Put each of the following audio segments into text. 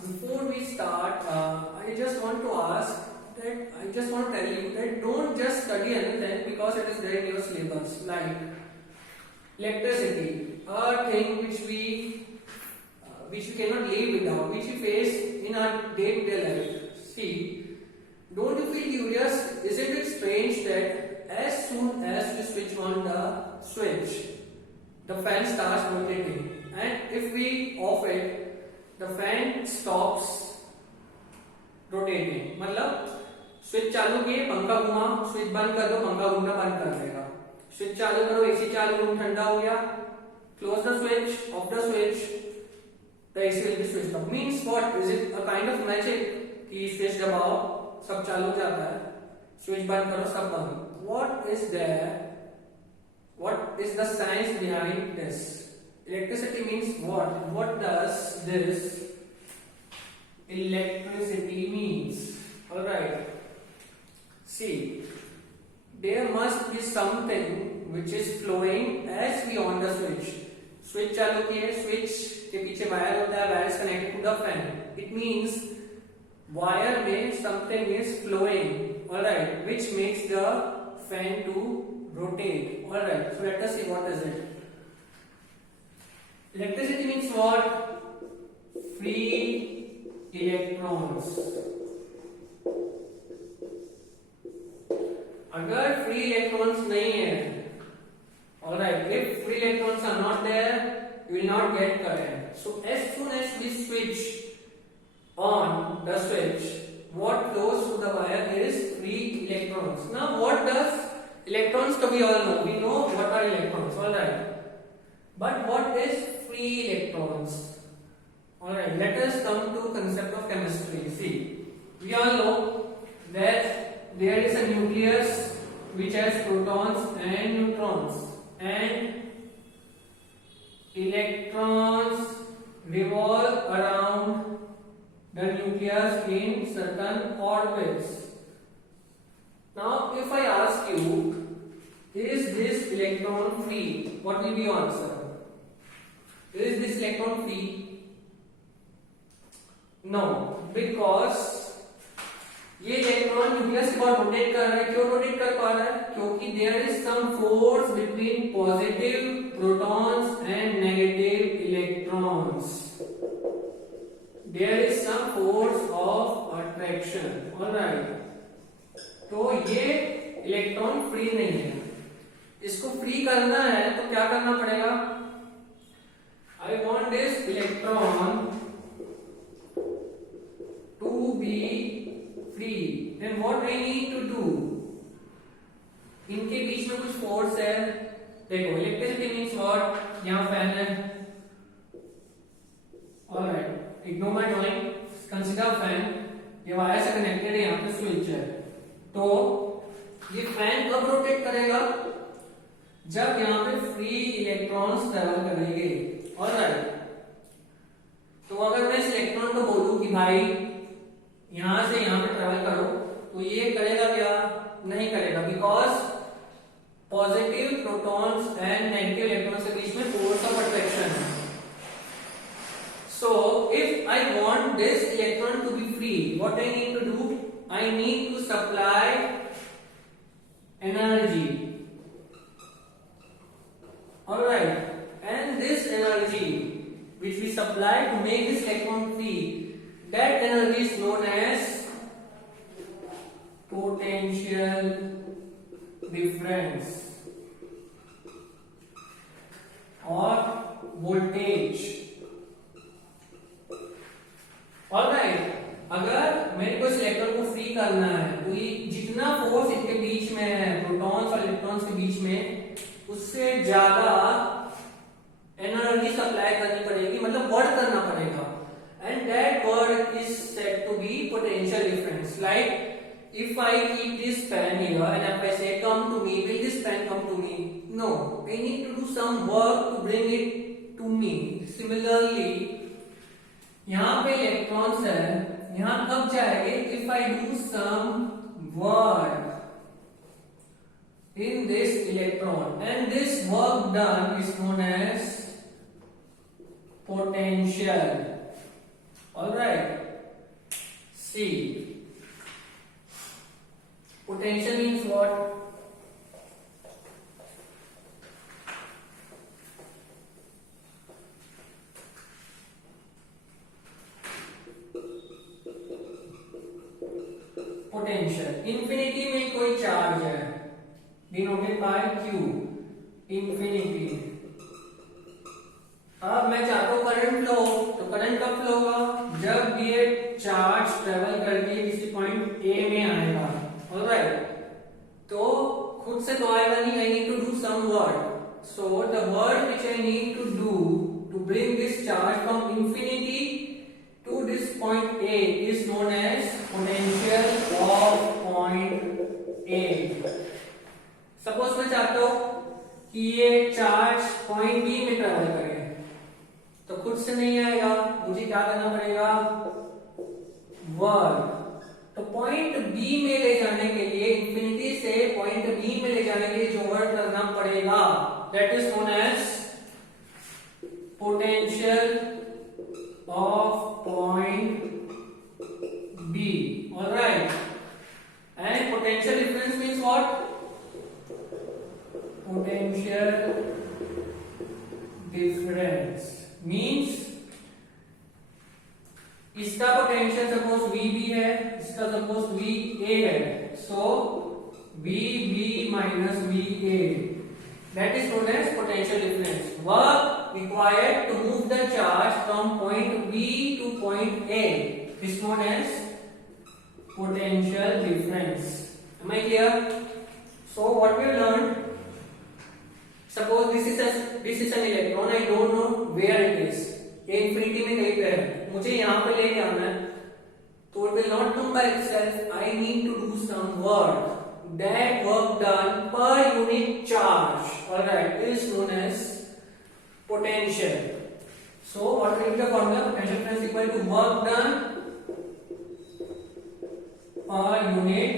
before we start, I just want to ask that I just want to tell you that don't just study anything because it is there in your syllabus. Like electricity, a thing which we cannot live without, which we face in our day-to-day life. See, don't you feel curious? Isn't it strange that as soon as you switch on the switch, the fan starts rotating, and if we off it, the fan stops rotating. मतलब switch चालू किए पंखा घुमा, switch बंद कर दो पंखा घूमना बंद कर देगा. स्विच चालू करो एसी चालू, रूम ठंडा हो गया. Close the switch, off the switch, the AC will be switched off. Means what? Is it a kind of magic कि switch दबाओ सब चालू हो जाता है, switch बंद करो सब बंद. What is there? What is the science behind this? Electricity means what? What does this electricity means? Alright. See, there must be something which is flowing as we on the switch. Switch चालू किए, switch के पीछे wire होता है, wire is connected to the fan. It means wire में something is flowing, alright, which makes the fan to rotate. Alright, so let us see what is it. Electricity means what? Free electrons. अगर free electrons नहीं है, alright, if free electrons are not there, you will not get current. So as soon as we switch on the switch, what goes through the wire is free electrons. Now what does electrons to we all know? We know what are electrons, alright. But what is free electrons? Alright, let us come to concept of chemistry. See, we all know that there is a nucleus which has protons and neutrons, and electrons revolve around the nucleus in certain orbits. Now, if I ask you, is this electron free? What will be your answer? Is this electron free? No, because ये electron nucleus के बाद rotate कर रहा है. क्यों rotate कर पा रहा है? क्योंकि there is some force between positive protons and negative electrons. There is some force of attraction. Alright, तो ये इलेक्ट्रॉन फ्री नहीं है. इसको फ्री करना है तो क्या करना पड़ेगा? I want this electron to be free. Then what I need to do? इनके बीच में कुछ फोर्स है. देखो, इलेक्ट्रिसिटी मीन्स व्हाट? यहाँ फैन है. Alright, ignore my drawing, consider fan. ये वायर से कनेक्टेड है, यहाँ पे स्विच है. तो ये फैन कब रोटेट करेगा? जब यहाँ पे फ्री इलेक्ट्रॉन्स ट्रेवल करेंगे. ऑलराइट, तो अगर मैं इस इलेक्ट्रॉन को बोलूं कि भाई यहां से यहां पे ट्रेवल करो, तो ये करेगा क्या? नहीं करेगा, because positive protons and negative electrons के बीच में फोर्स ऑफ अट्रैक्शन है. So if I want this electron to be free, what I need to do? I need to supply energy. Alright, and this energy which we supply to make this electron free, that energy is known as potential difference or voltage. Alright, अगर मेरे को इस electron को free करना है तो ये जितना फोर्स इनके बीच में है, प्रोटॉन्स और इलेक्ट्रॉन्स के बीच में, उससे ज्यादा एनर्जी सप्लाई करनी पड़ेगी, मतलब वर्क करना पड़ेगा. And that work is said to be potential difference. Like if I keep this pen here and if I say come to me, will this pen come to me? No, I need to do some work to bring it to me. Similarly, यहाँ पे electrons है, यहाँ कब जाएंगे? If I do some work in this electron, and this work done is known as potential. Alright. Potential. Infinity में कोई charge है, denoted by Q, infinity. अब मैं चाहता हूं करंट फ्लो, तो करंट कब फ्लो होगा, जब ये चार्ज ट्रेवल करके किसी पॉइंट ए में आएगा। ऑलराइट, तो खुद से तो आएगा नहीं, I need to do some work. So the work which I need to do to bring this charge from infinity to this point A is known as potential of point A. Suppose मैं चाहता हूं कि ये charge point B में travel करे, तो खुद से नहीं आएगा, मुझे क्या करना पड़ेगा, वर्क। तो पॉइंट बी में ले जाने के लिए, इंफिनिटी से पॉइंट बी में ले जाने के लिए जो वर्क करना पड़ेगा, that is known as potential of point B. Alright, and potential difference means what, potential difference means इसका पोटेंशियल सपोज VB है, इसका सपोज VA है, so VB minus VA, that is known as potential difference. Work required to move the charge from point B to point A is known as potential difference. Am I clear? So what we have learned, suppose this is an electron, I don't know where it is, ये infinity में कहीं पे है, मुझे यहाँ पे लेके आना है, तो it will not come by itself, I need to do some work. That work done per unit charge, alright, is known as potential. So what will be the formula? Potential difference equal to work done per unit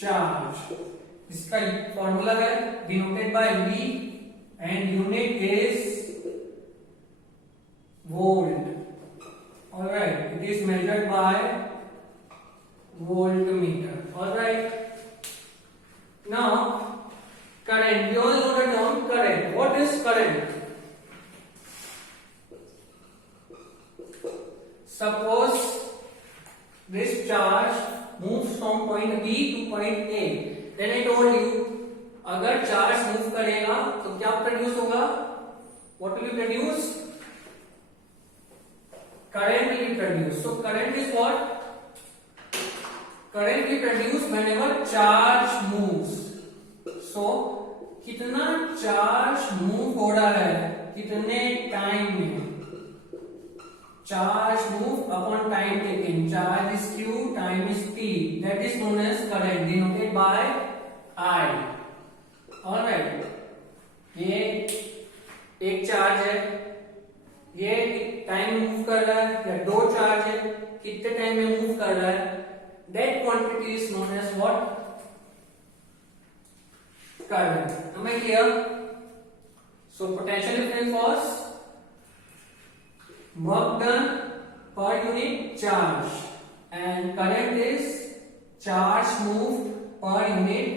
charge. इसका formula है denoted by V and unit is volt. Alright, it is measured by voltmeter. Alright, now current, we all know the term current. What is current? Suppose this charge moves from point B to point A. Then I told you, अगर charge move करेगा तो क्या produce होगा, what will be produced, current will be produced. So current is what, current will be produced whenever charge moves. So कितना charge move हो रहा है, कितने टाइम में, charge move upon time taken, charge is q, time is t, that is known as current, denoted by I. Alright, ये एक charge है, ये टाइम मूव कर रहा है, या दो चार्ज है, कितने टाइम में मूव कर रहा है, that quantity is known as what, current. Am I clear? So potential difference was work done per unit charge and current is charge moved per unit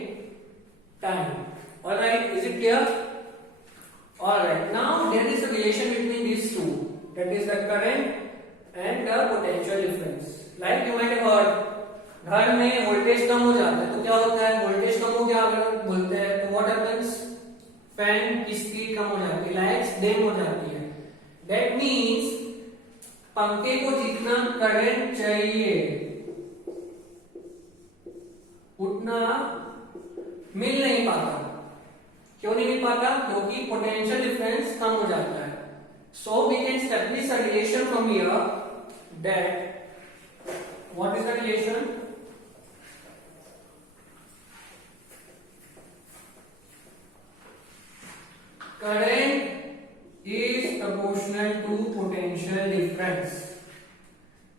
time. Alright, is it clear? Alright, now there is a relation between these two, that is the current and the potential difference. Like you might have heard, घर में voltage कम हो जाता है तो क्या होता है, voltage कम हो गया अगर बोलते हैं तो व्हाट हैपेंस, फैन की स्पीड कम हो जाती है, लाइट्स डिम हो जाती है। दैट मींस पंखे को जितना करंट चाहिए उतना मिल नहीं पाता। क्यों नहीं मिल पाता? क्योंकि पोटेंशियल डिफरेंस कम हो जाता है। So we can establish a relation from here that what is the relation, current is proportional to potential difference.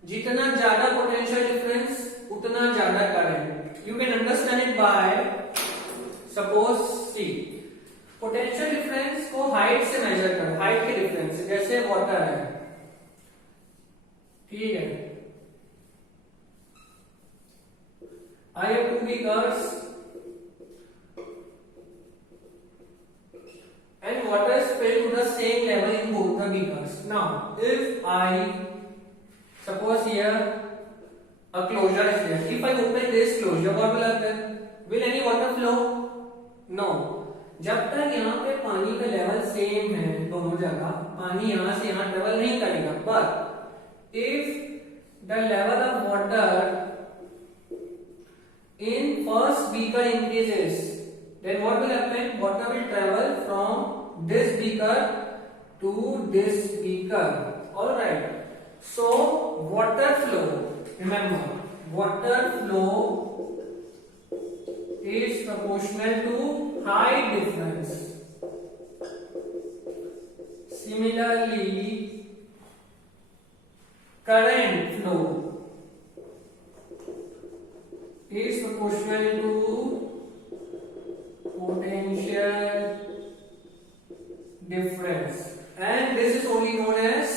जितना ज्यादा potential difference उतना ज्यादा current. You can understand it by suppose see potential difference को height से measure करो, height के difference जैसे water है, ठीक है, I have two beakers and water is filled to the same level in both the beakers. Now, if I suppose here a closure is there, if I open this closure, what will happen? Will any water flow? No. जब तक यहाँ पे पानी का level same है दोनों जगह, पानी यहाँ से यहाँ ट्रेवल नहीं करेगा. But if the level of water in first beaker increases, then what will happen? Water will travel from this beaker to this beaker. All right. So water flow. Remember, water flow is proportional to height difference. Similarly, current flow is proportional to potential difference, and this is only known as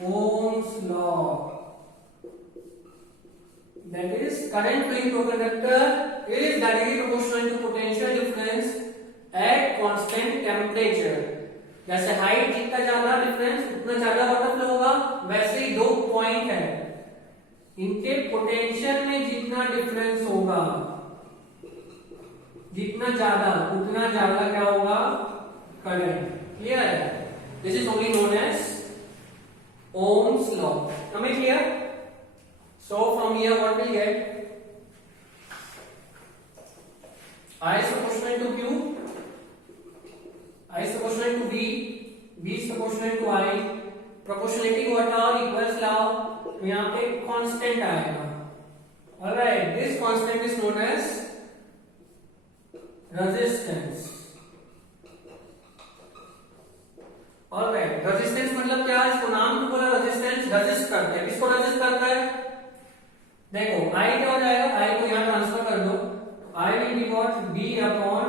Ohm's law. That is, current flowing through a conductor is directly proportional to potential difference at constant temperature. जैसे height जितना ज्यादा difference उतना ज्यादा water flow होगा, वैसे ही दो point है, इनके पोटेंशियल में जितना डिफरेंस होगा, जितना ज्यादा उतना ज्यादा क्या होगा? करंट. क्लियर है? This is only known as Ohm's law. Am I clear? So from here what we get? I is proportional to Q, I is proportional to B, B is proportional to I. Proportionality को हटाओ, equals लाओ, तो यहाँ पे constant आएगा. Alright, this constant is known as resistance. Alright, resistance मतलब क्या? इसको नाम तो बोला resistance, resist करते हैं. किसको resist करता है? देखो, I क्या हो जाएगा? I को यहाँ ट्रांसफर कर दो. I will be what? B upon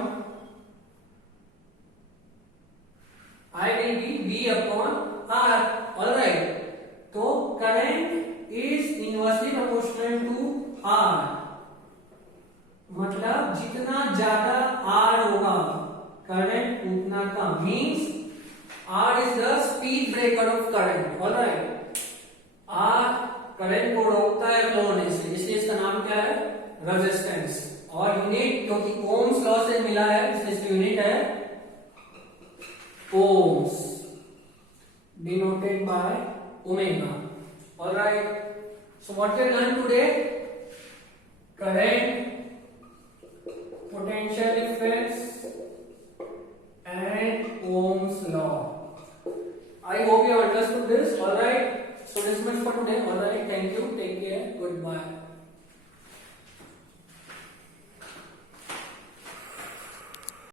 R. Alright. तो current is inversely proportional to R. मतलब जितना ज्यादा R होगा, current उतना कम. Means R is the speed breaker of current. Alright. R current को रोकता है फ्लो होने से, इसलिए इसका नाम क्या है? रेजिस्टेंस. और यूनिट क्योंकि ओम्स लॉ से मिला है, इसलिए इसकी यूनिट है ohms, denoted by omega. Alright. So what we learn today? Current, potential difference and Ohm's law. I hope you have understood this. All right. So this much for today. All right. Thank you. Take care. Goodbye.